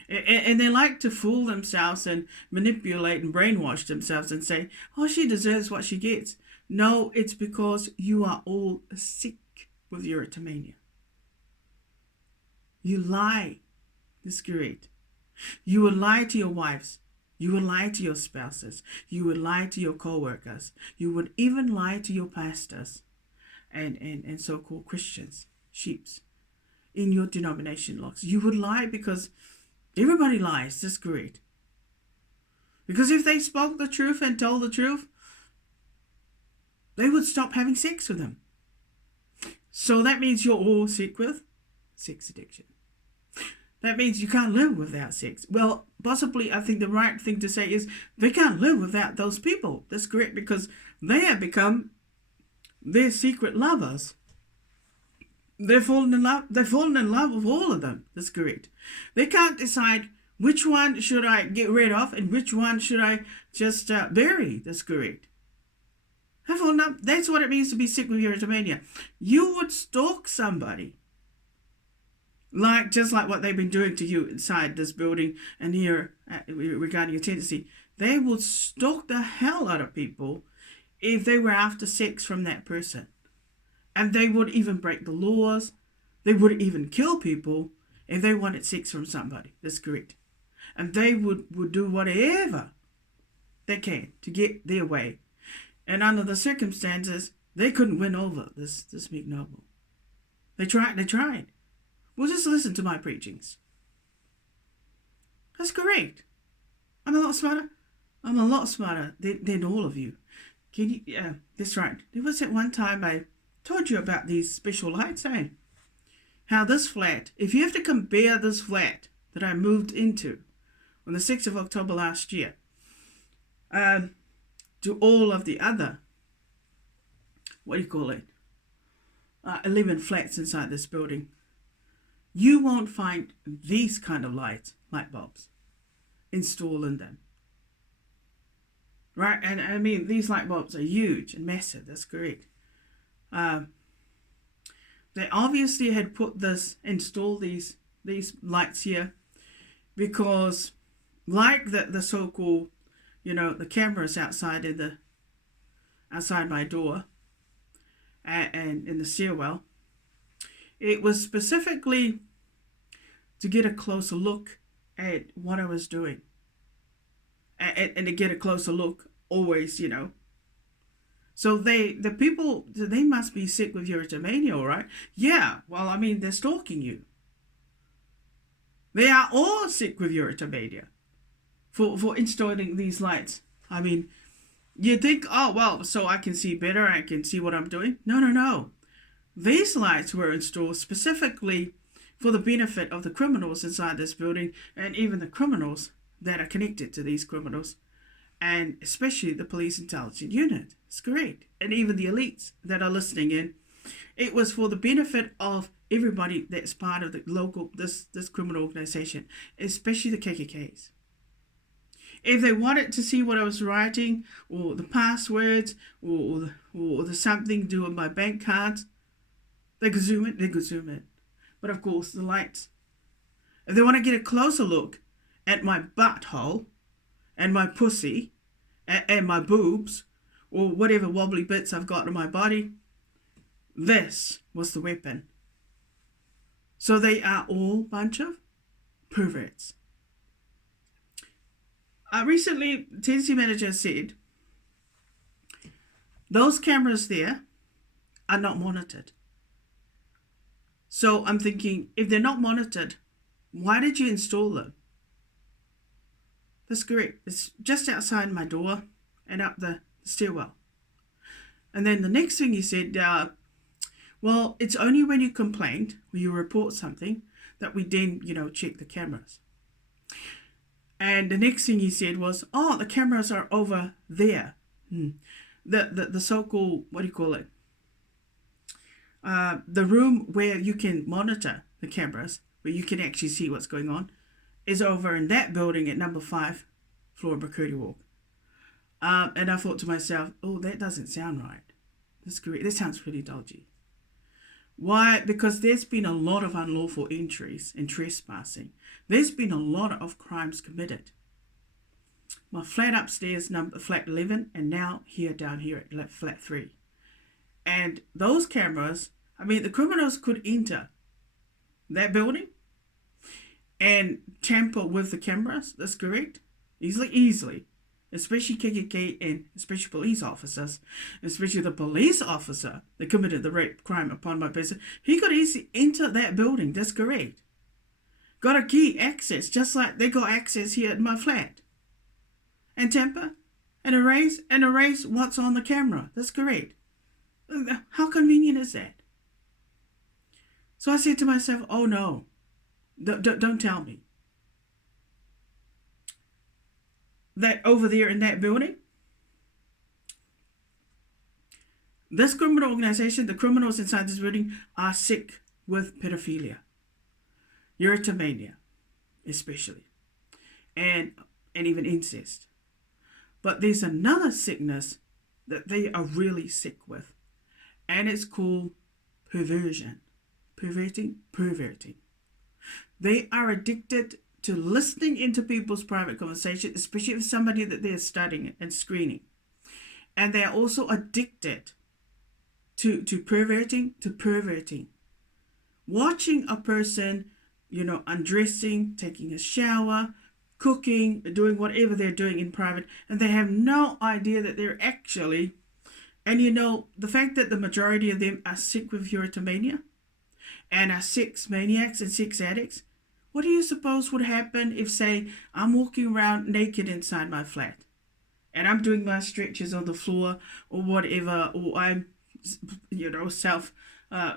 And they like to fool themselves and manipulate and brainwash themselves and say, oh, she deserves what she gets. No, it's because you are all sick with erotomania. You lie. That's correct. You would lie to your wives. You would lie to your spouses. You would lie to your co-workers. You would even lie to your pastors and so-called Christians, sheeps, in your denomination logs. You would lie because everybody lies. That's great. Because if they spoke the truth and told the truth, they would stop having sex with them. So that means you're all sick with sex addiction. That means you can't live without sex. Well, possibly I think the right thing to say is they can't live without those people. That's correct, because they have become their secret lovers. They've fallen in love with all of them. That's correct. They can't decide which one should I get rid of and which one should I just bury. That's correct. That's what it means to be sick with erotomania. You would stalk somebody. Just like what they've been doing to you inside this building and here regarding your tendency. They would stalk the hell out of people if they were after sex from that person. And they would even break the laws. They would even kill people if they wanted sex from somebody. That's correct. And they would do whatever they can to get their way. And under the circumstances, they couldn't win over this meek noble. They tried. Well, just listen to my preachings. That's correct. I'm a lot smarter. I'm a lot smarter than all of you. Yeah, that's right. There was that one time I told you about these special lights, eh? How this flat, if you have to compare this flat that I moved into on the 6th of October last year, to all of the other, 11 flats inside this building, you won't find these kind of light bulbs installed in them. Right? And I mean, these light bulbs are huge and massive. That's correct. They obviously had installed these lights here because, like the so-called, the cameras outside my door and in the stairwell, it was specifically to get a closer look at what I was doing. And to get a closer look, always, So the people, they must be sick with erotomania, all right? Yeah, well, I mean, they're stalking you. They are all sick with erotomania for installing these lights. I mean, you think, oh, well, so I can see better, I can see what I'm doing. No. These lights were installed specifically for the benefit of the criminals inside this building and even the criminals that are connected to these criminals, and especially the police intelligence unit. It's great. And even the elites that are listening in. It was for the benefit of everybody that's part of the local, this criminal organization, especially the KKKs. If they wanted to see what I was writing, or the passwords, or the something to do with my bank cards, they could zoom it. But of course, the lights. If they want to get a closer look at my butthole, and my pussy, and my boobs, or whatever wobbly bits I've got in my body, this was the weapon. So they are all a bunch of perverts. Recently, tenancy manager said, those cameras there are not monitored. So I'm thinking, if they're not monitored, why did you install them? That's correct. It's just outside my door and up the stairwell. And then the next thing he said, well, it's only when you complain or you report something that we then, check the cameras. And the next thing he said was, oh, the cameras are over there. The so-called, the room where you can monitor the cameras, where you can actually see what's going on, is over in that building at number 5, floor McCurdy Walk. And I thought to myself, oh, that doesn't sound right. That's correct. That sounds pretty dodgy. Why? Because there's been a lot of unlawful entries and trespassing. There's been a lot of crimes committed. My flat upstairs, flat 11, and now down here at flat 3. And those cameras, I mean, the criminals could enter that building and tamper with the cameras. That's correct. Easily. Especially KKK and especially police officers, especially the police officer that committed the rape crime upon my person. He could easily enter that building. That's correct. Got a key access, just like they got access here at my flat. And tamper and erase what's on the camera. That's correct. How convenient is that? So I said to myself, oh no, don't tell me that over there in that building, this criminal organization, the criminals inside this building are sick with pedophilia, erotomania, especially, and even incest. But there's another sickness that they are really sick with, and it's called perversion. Perverting. They are addicted to listening into people's private conversation, especially if somebody that they're studying and screening. And they are also addicted to perverting. Watching a person, undressing, taking a shower, cooking, doing whatever they're doing in private, and they have no idea that they're actually, and the fact that the majority of them are sick with erotomania and are sex maniacs and sex addicts. What do you suppose would happen if, say, I'm walking around naked inside my flat and I'm doing my stretches on the floor or whatever, or I'm, self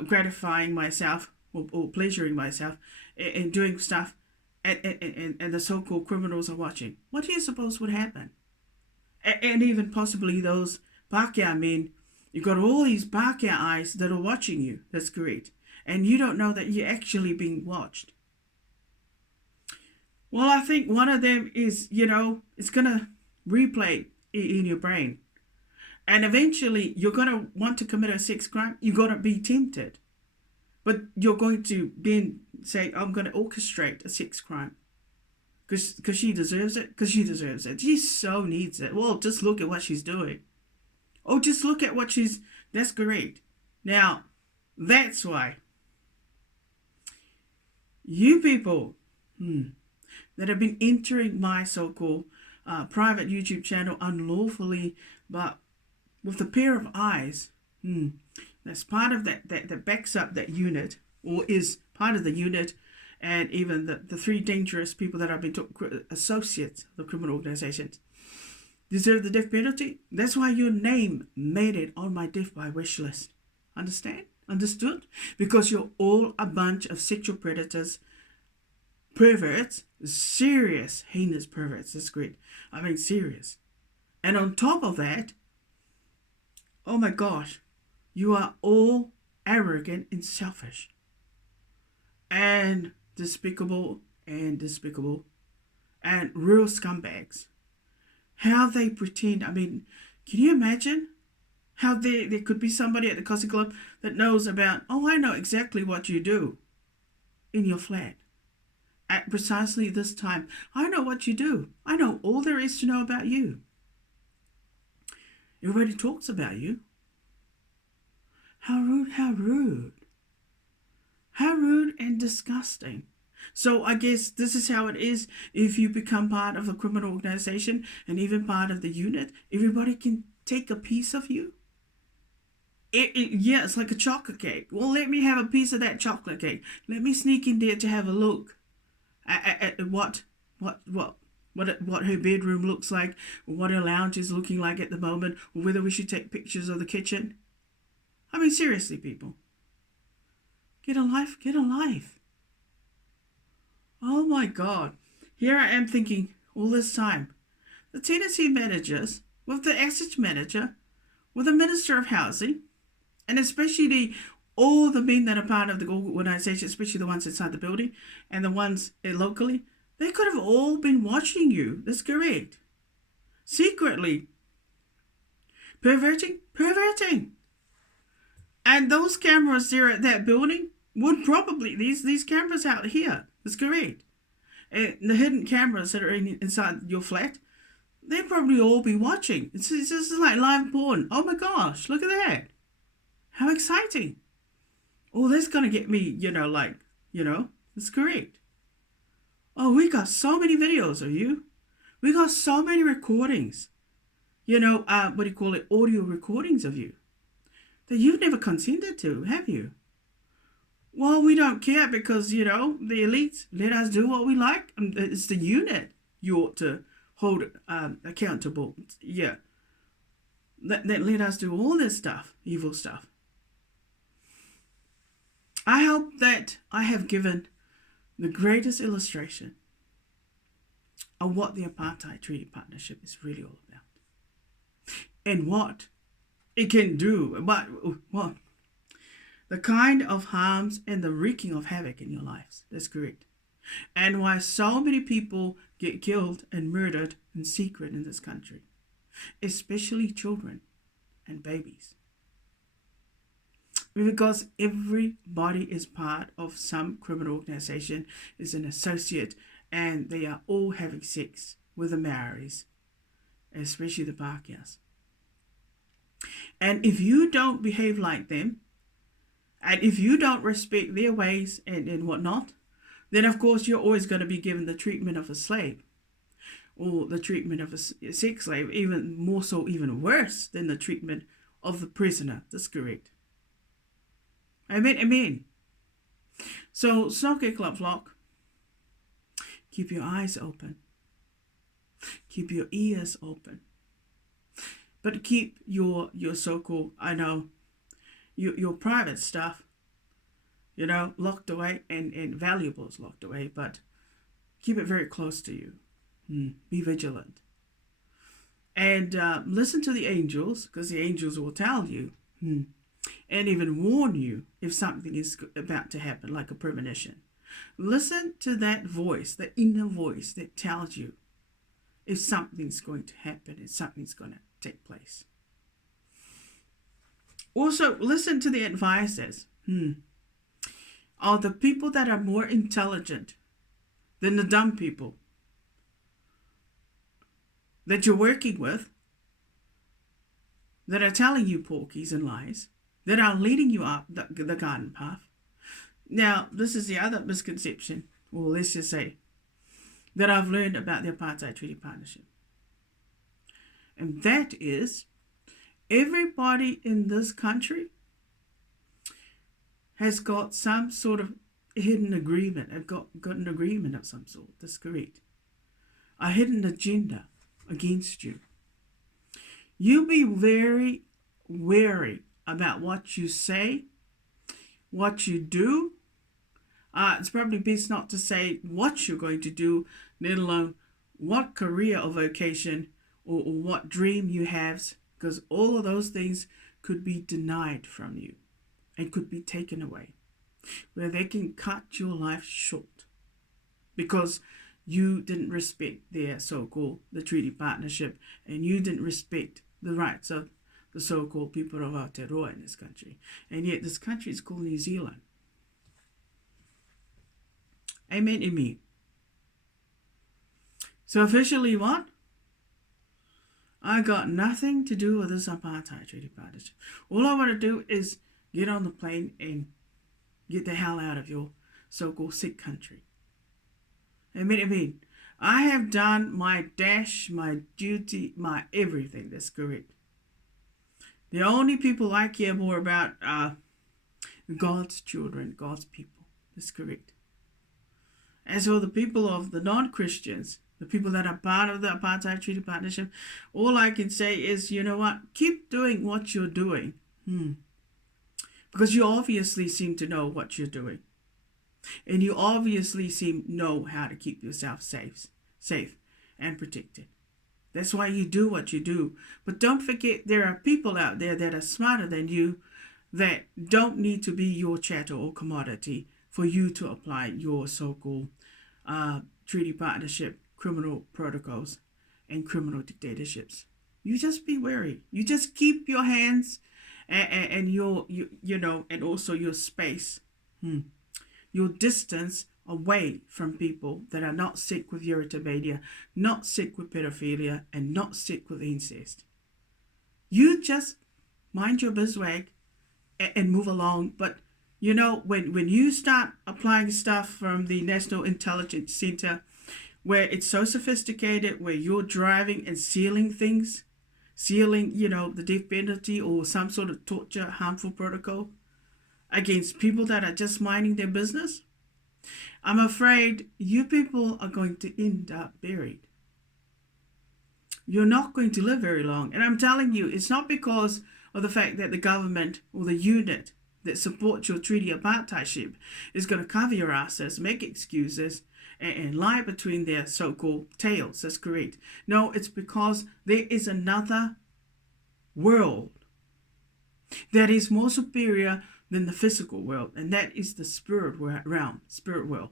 gratifying myself or pleasuring myself and doing stuff, and the so-called criminals are watching? What do you suppose would happen? And even possibly those Pākehā men, you've got all these Pākehā eyes that are watching you. That's correct. And you don't know that you're actually being watched. Well, I think one of them is, it's going to replay in your brain. And eventually, you're going to want to commit a sex crime. You're going to be tempted. But you're going to then say, I'm going to orchestrate a sex crime. Because she deserves it. Because she deserves it. She so needs it. Well, just look at what she's doing. Oh, just look at what that's great. Now, that's why you people that have been entering my so-called private YouTube channel unlawfully, but with a pair of eyes, that's part of that backs up that unit, or is part of the unit, and even the three dangerous people that have been associates of the criminal organizations deserve the death penalty. That's why your name made it on my death by wish list. Understand? Understood? Because you're all a bunch of sexual predators, perverts, serious, heinous perverts. That's great. I mean, serious. And on top of that, oh my gosh, you are all arrogant and selfish and despicable and real scumbags. How they pretend. I mean, can you imagine how there could be somebody at the Coffee Club that knows about, I know exactly what you do in your flat at precisely this time. I know what you do. I know all there is to know about you. Everybody talks about you. How rude, how rude. How rude and disgusting. So I guess this is how it is if you become part of a criminal organization and even part of the unit. Everybody can take a piece of you. It's like a chocolate cake. Well, let me have a piece of that chocolate cake. Let me sneak in there to have a look at what her bedroom looks like, or what her lounge is looking like at the moment, or whether we should take pictures of the kitchen. I mean, seriously, people. Get a life, get a life. Oh my God. Here I am thinking all this time. The tenancy managers, with the asset manager, with the Minister of Housing, and especially all the men that are part of the organization, especially the ones inside the building and the ones locally, they could have all been watching you. That's correct. Secretly. Perverting. And those cameras there at that building would probably, these cameras out here, that's correct. And the hidden cameras that are inside your flat, they'd probably all be watching. It's just like live porn. Oh my gosh, look at that. How exciting. Oh, that's going to get me, that's correct. Oh, we got so many videos of you. We got so many recordings. What do you call it? Audio recordings of you that you've never consented to, have you? Well, we don't care because, the elites let us do what we like. It's the unit you ought to hold accountable. Yeah. That let us do all this stuff, evil stuff. I hope that I have given the greatest illustration of what the Apartheid Treaty Partnership is really all about. And what it can do. What the kind of harms and the wreaking of havoc in your lives. That's correct. And why so many people get killed and murdered in secret in this country, especially children and babies. Because everybody is part of some criminal organization, is an associate, and they are all having sex with the Maoris, especially the Pākehās. And if you don't behave like them, and if you don't respect their ways and whatnot, then of course you're always going to be given the treatment of a slave, or the treatment of a sex slave, even more so, even worse than the treatment of the prisoner. That's correct. Amen, amen. So, Snoke Club Flock, keep your eyes open. Keep your ears open. But keep your so-called, your private stuff, locked away, and valuables locked away, but keep it very close to you. Be vigilant. And listen to the angels, because the angels will tell you, and even warn you if something is about to happen, like a premonition. Listen to that voice, the inner voice that tells you if something's going to happen and something's going to take place. Also, listen to the advisors of the people that are more intelligent than the dumb people that you're working with, that are telling you porkies and lies, that are leading you up the garden path. Now, this is the other misconception, or let's just say, that I've learned about the Apartheid Treaty Partnership. And that is, everybody in this country has got some sort of hidden agreement. They've got an agreement of some sort. That's correct. A hidden agenda against you. You be very wary about what you say, what you do. It's probably best not to say what you're going to do, let alone what career or vocation or what dream you have, because all of those things could be denied from you and could be taken away, where they can cut your life short because you didn't respect their so-called the treaty partnership, and you didn't respect the rights of the so-called people of Aotearoa in this country. And yet this country is called New Zealand. Amen, amen. So officially what? I got nothing to do with this Apartheid Treaty Partnership. All I want to do is get on the plane and get the hell out of your so-called sick country. Amen, amen. I have done my dash, my duty, my everything. That's correct. The only people I care more about are God's children, God's people. That's correct. As for the people of the non-Christians, the people that are part of the Apartheid Treaty Partnership, all I can say is, you know what? Keep doing what you're doing. Because you obviously seem to know what you're doing. And you obviously know how to keep yourself safe and protected. That's why you do what you do. But don't forget, there are people out there that are smarter than you that don't need to be your chattel or commodity for you to apply your so-called treaty partnership, criminal protocols, and criminal dictatorships. You just be wary. You just keep your hands and your and also your space, your distance away from people that are not sick with erythromelia, not sick with pedophilia, and not sick with incest. You just mind your bizwag and move along. But when you start applying stuff from the National Intelligence Center where it's so sophisticated, where you're driving and sealing things, sealing, the death penalty or some sort of torture, harmful protocol against people that are just minding their business, I'm afraid you people are going to end up buried. You're not going to live very long. And I'm telling you, it's not because of the fact that the government or the unit that supports your treaty apartheidship is going to cover your asses, make excuses, and lie between their so-called tails. That's correct. No, it's because there is another world that is more superior than the physical world, and that is the spirit realm, spirit world,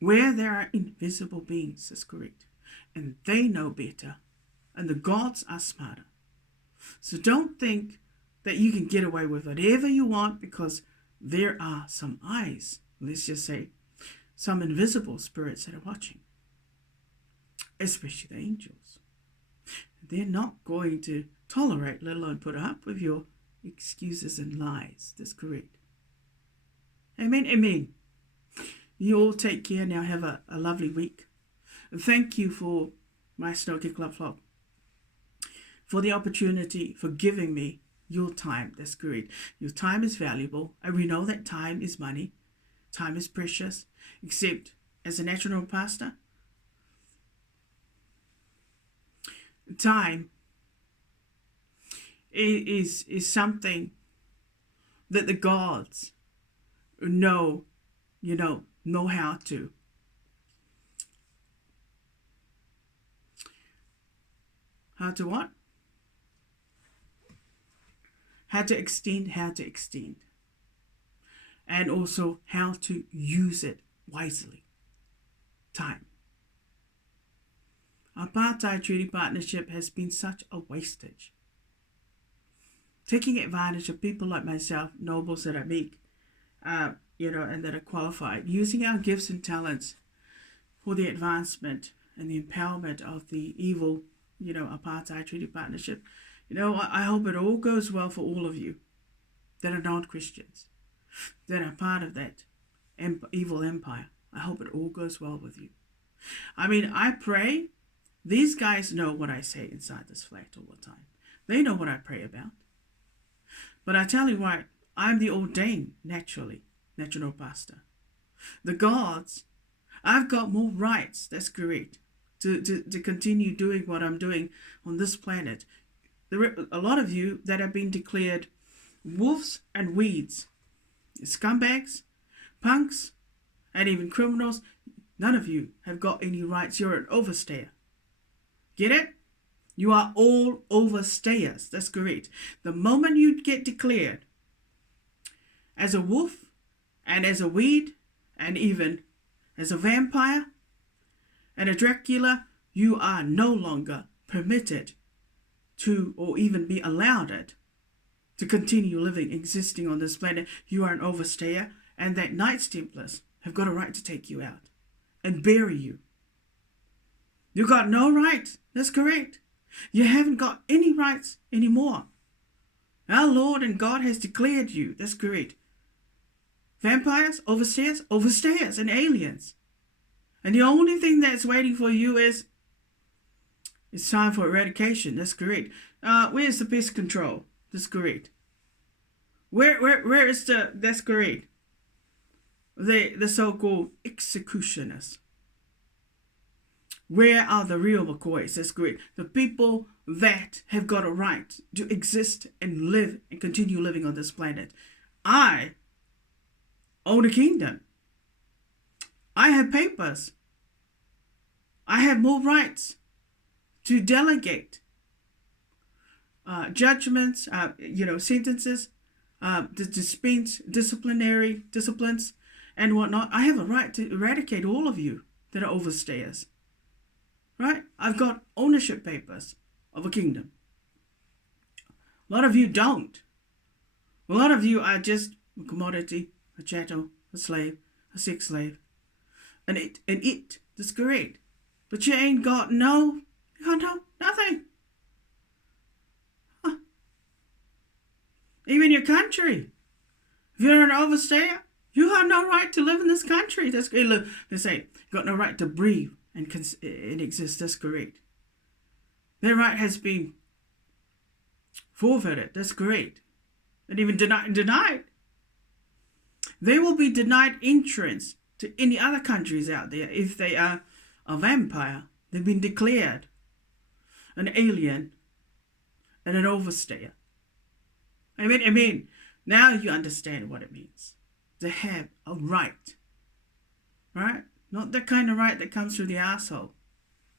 where there are invisible beings. That's correct. And they know better, and the gods are smarter. So don't think that you can get away with whatever you want because there are some eyes, let's just say, some invisible spirits that are watching, especially the angels. They're not going to tolerate, let alone put up with your excuses and lies. That's correct. Amen, amen. You all take care now. Have a lovely week. And thank you for my Snooker Club Flop, for the opportunity, for giving me your time. That's correct. Your time is valuable, and we know that time is money. Time is precious, except as a natural pastor, time is something that the gods know how to. How to what? How to extend. And also how to use it wisely. Time. Apartheid treaty partnership has been such a wastage. Taking advantage of people like myself, nobles that are meek, and that are qualified, using our gifts and talents for the advancement and the empowerment of the evil, apartheid treaty partnership. I hope it all goes well for all of you that are non-Christians, that are part of that evil empire. I hope it all goes well with you. I pray. These guys know what I say inside this flat all the time. They know what I pray about. But I tell you what, I'm the ordained, natural pastor. The gods, I've got more rights, that's correct, to continue doing what I'm doing on this planet. There are a lot of you that have been declared wolves and weeds, scumbags, punks, and even criminals. None of you have got any rights. You're an overstayer. Get it? You are all overstayers. That's correct. The moment you get declared as a wolf and as a weed and even as a vampire and a Dracula, you are no longer permitted to or even be allowed it to continue living, existing on this planet. You are an overstayer, and that Knights Templars have got a right to take you out and bury you. You got no rights. That's correct. You haven't got any rights anymore. Our Lord and God has declared you. That's correct. Vampires, overstayers, and aliens. And the only thing that's waiting for you is it's time for eradication. That's correct. Where's the pest control? That's correct. Where is that's correct. The so-called executioners. Where are the real McCoys? That's great. The people that have got a right to exist and live and continue living on this planet. I own a kingdom. I have papers. I have more rights to delegate judgments, sentences, dispense disciplines, and whatnot. I have a right to eradicate all of you that are overstayers. Right? I've got ownership papers of a kingdom. A lot of you don't. A lot of you are just a commodity, a chattel, a slave, a sex slave. And it, that's correct. But you ain't got nothing. Even your country. If you're an overstayer, You have no right to live in this country. That's good. They say, you got no right to breathe and exist. That's correct. Their right has been forfeited. That's correct. And even denied. They will be denied entrance to any other countries out there if they are a vampire. They've been declared an alien and an overstayer. Amen. Now you understand what it means to have a right. Right? Not the kind of right that comes through the asshole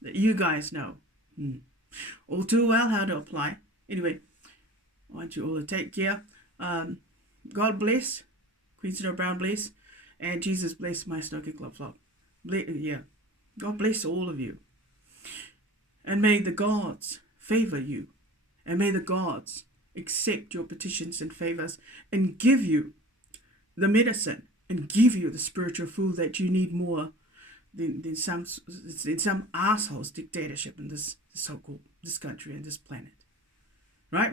that you guys know all too well how to apply. Anyway, I want you all to take care. God bless. Queen Snow Brown bless. And Jesus bless my Snooker Club Flop. Yeah. God bless all of you. And may the gods favor you. And may the gods accept your petitions and favors and give you the medicine and give you the spiritual food that you need more than some asshole's dictatorship in this so-called this country and this planet. Right.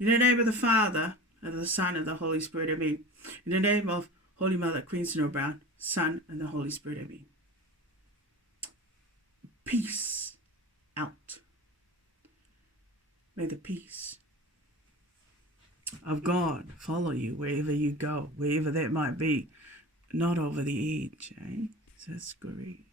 In the name of the Father, and the Son, and the Holy Spirit, amen. In the name of Holy Mother, Queen Snow Brown, Son, and the Holy Spirit, amen. Peace out. May the peace of God follow you wherever you go, wherever that might be. Not over the edge, eh? That's great.